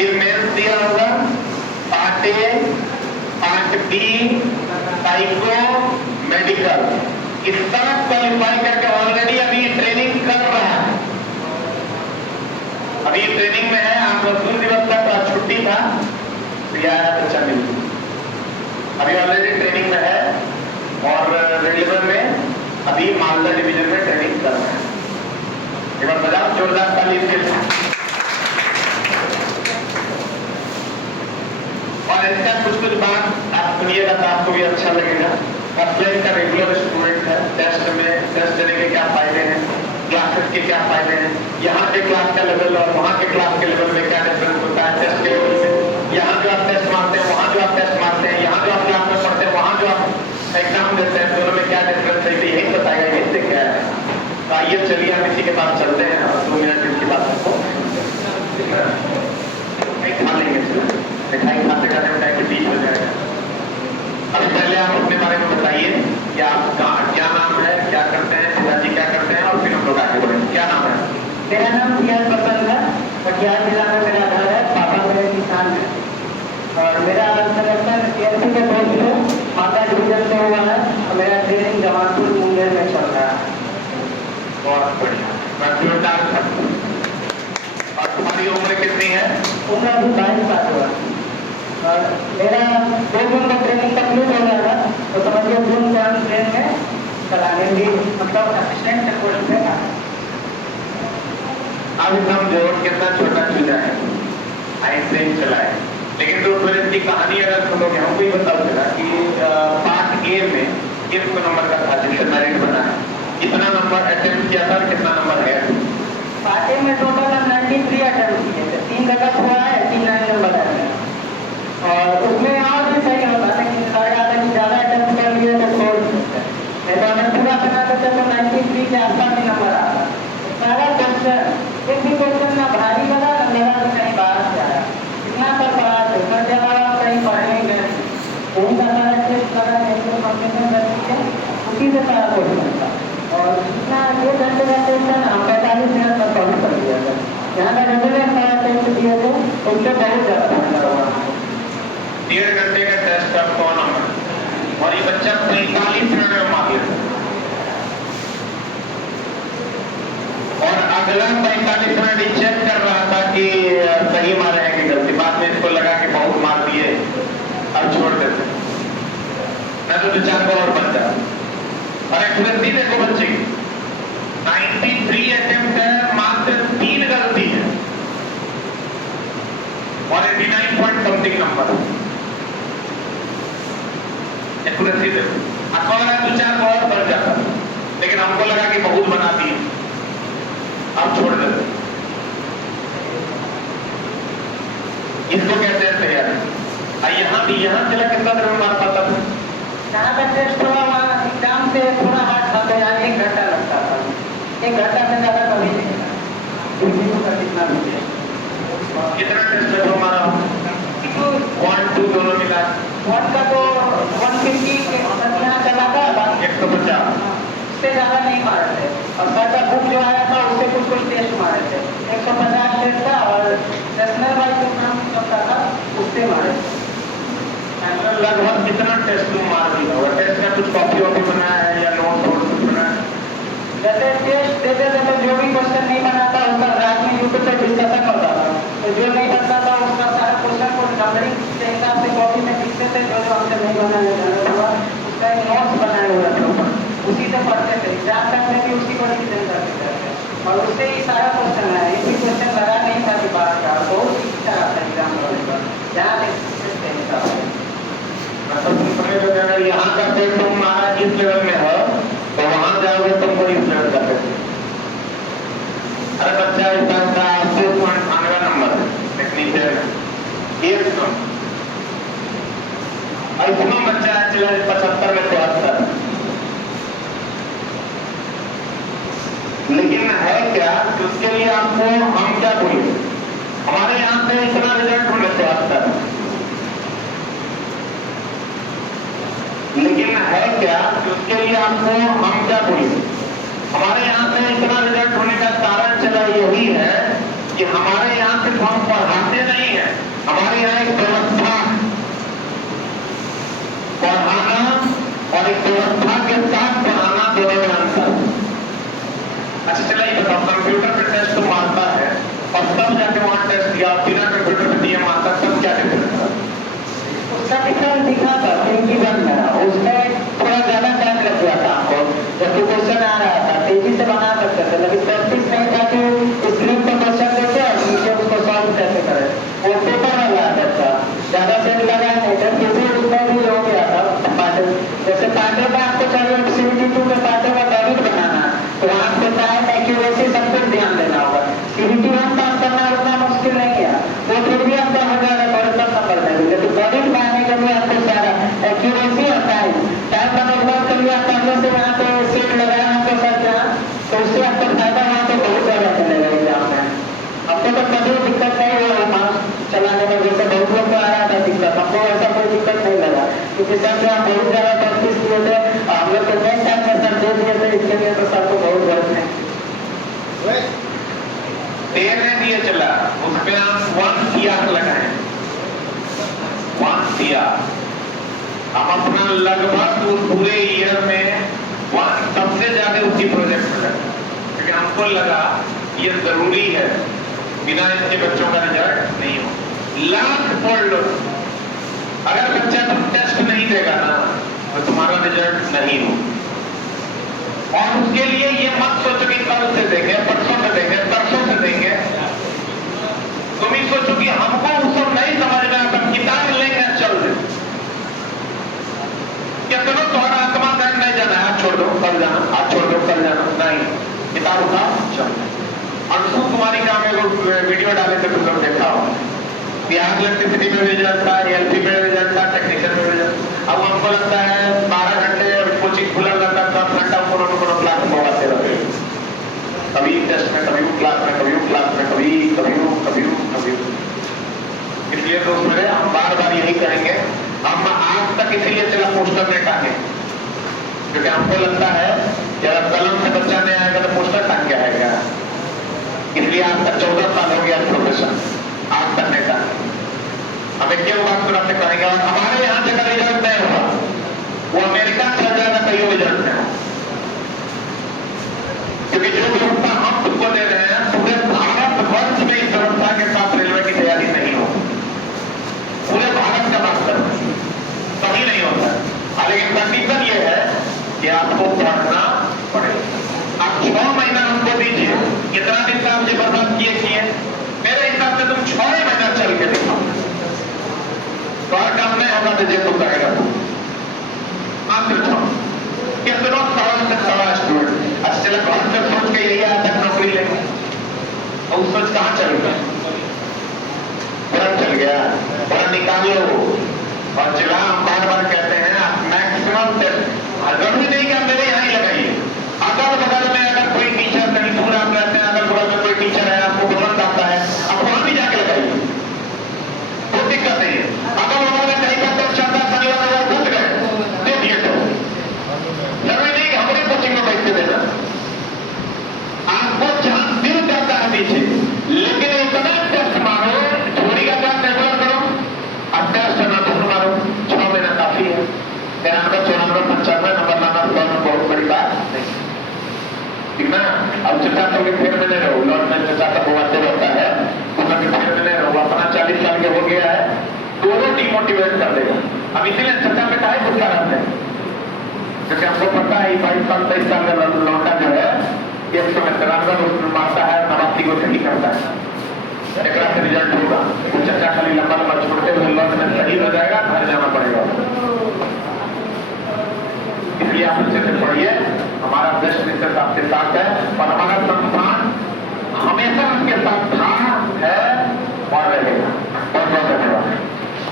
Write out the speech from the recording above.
फिर मेंस दिया होगा, part A, part B, psycho, medical. इसका क्वालिफाई करके ऑलरेडी अभी ट्रेनिंग कर रहा है, अभी ट्रेनिंग में है। आज मजदूर दिवस का तो आज छुट्टी था, तो यह बच्चा मिल अभी ऑलरेडी ट्रेनिंग में है और रेलवे में अभी मालदा डिवीजन में ट्रेनिंग कर रहा है। एक बार बजाओ जोरदार ताली इसके लिए। और इसका कुछ बात आप सुनिएगा तो आपको भी अच्छा लगेगा। ऑफलाइन का रेगुलर स्टूडेंट है, टेस्ट देने के क्या फायदे हैं, क्लासेस के क्या फायदे हैं, यहाँ के क्लास का लेवल और वहाँ के क्लास के लेवल में क्या डिफरेंस होता है टेस्ट के लेवल में। यहाँ जो आप टेस्ट मारते हैं, वहाँ जो आप टेस्ट मारते हैं, यहाँ जो आप क्लास में पढ़ते हैं, वहाँ जो आप एग्जाम देते हैं, दोनों में क्या डिफरेंस है यही बताएगा, यही से क्या है। तो आइए चलिए हम इसी के पास चलते हैं और 2 मिनट इनकी बात आपको खा लेंगे। मिठाई खाते खाते मिठाई के बीच हो जाएगा। अभी पहले आप अपने बारे में बताइए कि आपका क्या नाम है, क्या करते हैं, पिताजी क्या करते हैं, और फिर हम लोग आगे बढ़ेंगे। क्या नाम है? मेरा नाम सियाज पसंद है, कटिहार जिला में मेरा घर है। पापा मेरे किसान है और मेरा सिलेक्शन TLC के पोस्ट से मालदा डिवीजन से हुआ है और मेरा ट्रेनिंग जमालपुर मुंगेर में चल रहा है। बहुत बढ़िया। और तुम्हारी उम्र कितनी है? उम्र अभी 22 साल हुआ और मेरा 2 दिन का ट्रेनिंग कंप्लीट हो गया था, तो समझिए जून से हम ट्रेन में चलाने की मतलब असिस्टेंट के पोस्ट पे। अब समझो कितना छोटा चूजा है, ऐसे ही चलाए, लेकिन तो फिर इसकी कहानी अगर सुनोगे हमको ही बताओ चला कि पार्ट ए में किस नंबर का था जिससे मेरिट बना है, कितना नंबर अटेम्प्ट किया था और कितना नंबर है? पार्ट ए में टोटल 93 अटेम्प्ट किए थे, 3 गलत हुआ है, 89 नंबर आया और उसमें और भी सही होता है, लेकिन लगा था कि ज़्यादा अटेम्प्ट कर लिए तो छोड़ सकते हैं, नहीं तो हमें पूरा करना करते तो 93 के आसपास ही नंबर आता। सारा क्वेश्चन एक भी क्वेश्चन ना भारी लगा ना लगा कि कहीं बाहर से आया, इतना पर पढ़ा थे मैं जब कहीं पढ़ने गए वही का सारा टेस्ट लगा इन्फॉर्मेशन रखी है, उसी से सारा क्वेश्चन था और इतना 1 घंटे का टेस्ट है ना 45 मिनट में सॉल्व कर दिया था। यहाँ का रेगुलर सारा टेस्ट दिए थे उससे बहुत ज़्यादा फायदा हुआ। 1.5 घंटे का टेस्ट का 100 नंबर और ये बच्चा 45 मिनट में मार लेता और अगला 45 मिनट ही चेक कर रहा था कि सही मारे हैं कि गलती। बाद में इसको लगा कि बहुत मार दिए अब छोड़ देते, मैं तो विचार को और बन जाए। और एक्यूरेसी देखो बच्चे की 93 अटेम्प्ट है, मात्र 3 गलती है और 89 पॉइंट समथिंग नंबर एक्यूरेसी देखो। आपको लगा 2-4 को और बढ़ जाता, लेकिन हमको लगा कि बहुत बना दिए अब छोड़ देते। इसको कहते हैं तैयारी। यहाँ चला कितना देर में मार पाता था? जहाँ का टेस्ट हुआ वहाँ एग्जाम से थोड़ा हार्ड था तो यहाँ 1 घंटा लगता था, 1 घंटा से ज़्यादा कभी नहीं था। कितना टेस्ट है हमारा? 1, 2 दोनों मिला 1 का तो 150 यहाँ चला था, 150 उससे ज़्यादा नहीं मारे थे और सर का बुक जो आया था उससे कुछ टेस्ट मारे थे। 150 टेस्ट था और नेशनल वाइज एग्जाम चलता था उससे मारे थे। लगभग कितना टेस्ट तुम मार दिया होगा? टेस्ट का कुछ कॉपी वॉपी बनाया है या नोट कुछ बनाया है? जैसे टेस्ट देते थे तो जो भी क्वेश्चन नहीं बनाता उसका रात में यूट्यूब पर डिस्कशन होता था, तो जो नहीं बनता था उसका सारा क्वेश्चन को नंबरिंग के हिसाब से कॉपी में लिखते थे, जो हमसे नहीं बनाया जाना हुआ उसका एक नोट्स बनाया हुआ था ऊपर, उसी से पढ़ते थे। एग्जाम तक में भी उसी को रिविजन करते थे और उससे ही सारा क्वेश्चन है। एक भी क्वेश्चन लगा नहीं था कि बाहर का, बहुत ही अच्छा था एग्जाम होने पर जहाँ मतलब यहाँ का टेस्ट तुम हमारा जिस लेवल में हो तो वहां जाओगे तुमको इस लेवल का टेस्ट। अरे बच्चा इसका 80.98 नंबर टेक्नीशियन एक कम ऐसा बच्चा चला 75 में 73, लेकिन है क्या कि उसके लिए आपको हम क्या बोले, हमारे यहाँ से इतना रिजल्ट होने 73, लेकिन है क्या कि उसके लिए आपको हम क्या बोले, हमारे यहाँ से इतना रिजल्ट होने का कारण चला यही है कि हमारे यहाँ सिर्फ हम पढ़ाते नहीं है, हमारे यहाँ एक व्यवस्था, पढ़ाना और एक व्यवस्था के साथ पढ़ाना दोनों में अंतर। अच्छा चला ये बताओ, कंप्यूटर पे टेस्ट तो मारता है और तब जाके वहां टेस्ट दिया, बिना कंप्यूटर पे नियम मारता, तब क्या डिफरेंस था? उसका डिफरेंस दिखा था तेजी बनना, उसमें थोड़ा ज्यादा टाइम लग गया था हमको, जबकि क्वेश्चन आ रहा था तेजी से बना सकते थे, लेकिन प्रैक्टिस नहीं था कि स्क्रीन पर क्वेश्चन देखे और नीचे उसको सॉल्व कैसे करें। वो पेपर वाला था, ज्यादा सेट लगा नहीं था, फिर भी उसमें भी हो गया था पार्टे। जैसे पार्टे में आपको चाहिए CBT2 के पार्टे में गणित बनाना, तो वहाँ पे टाइम एक्यूरेसी सब कुछ ध्यान देना होगा। CBT1 पास करना उतना मुश्किल नहीं है, वो फिर भी अंतर हो जाएगा थोड़े कम नंबर में, लेकिन गणित बनाने के लिए आपको सारा एक्यूरेसी और टाइम मैनेजमेंट के लिए आप पहले से यहाँ पे सेट लगाया आपके साथ यहाँ, तो उससे आपको फायदा वहाँ पे बहुत ज्यादा चलेगा एग्जाम में। हमको तो कभी दिक्कत नहीं हुआ माउस चलाने में, जैसे बहुत लोग को आ रहा था दिक्कत, हमको ऐसा कोई दिक्कत नहीं लगा, क्योंकि सर हम बहुत ज्यादा प्रैक्टिस किए थे, हम लोग को नेक्स्ट टाइम में सर दे दिए थे, इसके लिए तो सर को बहुत बहुत नहीं। तेरह दिए चला, उसमें आप 1 CR लगाए, 1 CR। हम अपना लगभग उस पूरे ईयर में सबसे ज्यादा उसी प्रोजेक्ट में लगा, क्योंकि हमको लगा ये जरूरी है, बिना इसके बच्चों का रिजल्ट नहीं हो। लाख पढ़ लो, अगर बच्चा तुम टेस्ट नहीं देगा ना तो तुम्हारा रिजल्ट नहीं हो। और उसके लिए ये मत सोचो कि कल से देंगे, परसों से देंगे, परसों से देंगे। तुम ही सोचो कि हमको वो सब नहीं समझ में आता, किताब लेंगे चल दे, क्या करो तुम्हारा आत्मा ध्यान नहीं जाना है, आज छोड़ दो कल जाना, आज छोड़ दो कल जाना, नहीं, किताब उठाओ चल। अंशु कुमारी का हम वीडियो डाले थे, तुम लोग देखा हो, बिहार इलेक्ट्रिसिटी में रिजल्ट था, LP में रिजल्ट था, टेक्नीशियन में रिजल्ट। अब हमको लगता है 12 घंटे कोचिंग खुला रहता है, 10 घंटा कोनो क्लास में होते रहते, कभी टेस्ट में, कभी क्लास में, कभी क्लास में, कभी। इसलिए दोस्त मेरे, हम बार बार यही करेंगे, हम आज तक इसीलिए चला पोस्टर में टांगे, क्योंकि हमको लगता है कि अगर कलम से बच्चा नहीं आएगा तो पोस्टर टांग के आएगा। इसलिए आज तक 14 साल हो गया प्रोफेशन, आज तक नहीं टांगे। हमें क्यों बात कर आपसे करेंगे, और हमारे यहाँ से रिजल्ट नहीं हुआ, वो अमेरिका चल जाएगा कहीं रिजल्ट नहीं, क्योंकि जो व्यवस्था हम तुमको दे रहे हैं पूरे भारत वर्ष में इस व्यवस्था के साथ रेलवे की तैयारी नहीं हो, पूरे भारत का बात कर कभी नहीं होता है। लेकिन कंडीशन ये है कि आपको पढ़ना पड़ेगा। आप 6 महीना हमको दीजिए, कितना दिन का आपने बर्बाद किए, मेरे हिसाब से तुम 6 महीना चल के दिखाओ, तो हर काम नहीं होगा तो जे तू करेगा तू मात्र 6। कितना सवा स्टूडेंट अच्छा चला घर से सोच के यही आज तक नौकरी लेंगे, और सोच कहाँ चल गया, चल गया, बड़ा निकाल लो। और चला हम बार बार कहते हैं आप मैक्सिमम जरूरी नहीं कि आप मेरे यहाँ ही लगाइए, अगल बगल में अगर कोई टीचर कहीं दूर आप रहते हैं, अगल बगल में कोई टीचर है, आपको भवन आता है, आप वहां भी जाके लगाइए, कोई दिक्कत नहीं है। अगल बगल में कहीं का तो शनिवार घुस गए दे दिए, तो जरूरी नहीं कि हमारे कोचिंग में बैठ के देना, आपको जहां दिल जाता है पीछे, लेकिन इतना टेस्ट मारो, थोड़ी का टेस्ट रेगुलर करो, अब टेस्ट ना दूर मारो, 6 महीना काफी है। 93, 94, 95 नंबर लाना बहुत बड़ी बात नहीं, ठीक ना। अब चर्चा कभी फेर में नहीं रहो, लॉर्ड में चर्चा का बुआते रहता है, उसमें फेर में नहीं रहो, अपना 40 साल के हो गया है, दोनों डिमोटिवेट कर देगा। अब इसीलिए चर्चा में कहा है गुस्सा रहते हैं, क्योंकि हमको पता है 22 साल 23 साल का लौटा जो है एक समय तिरानवे मारता है, 89 को सही करता है, एक से रिजल्ट होगा।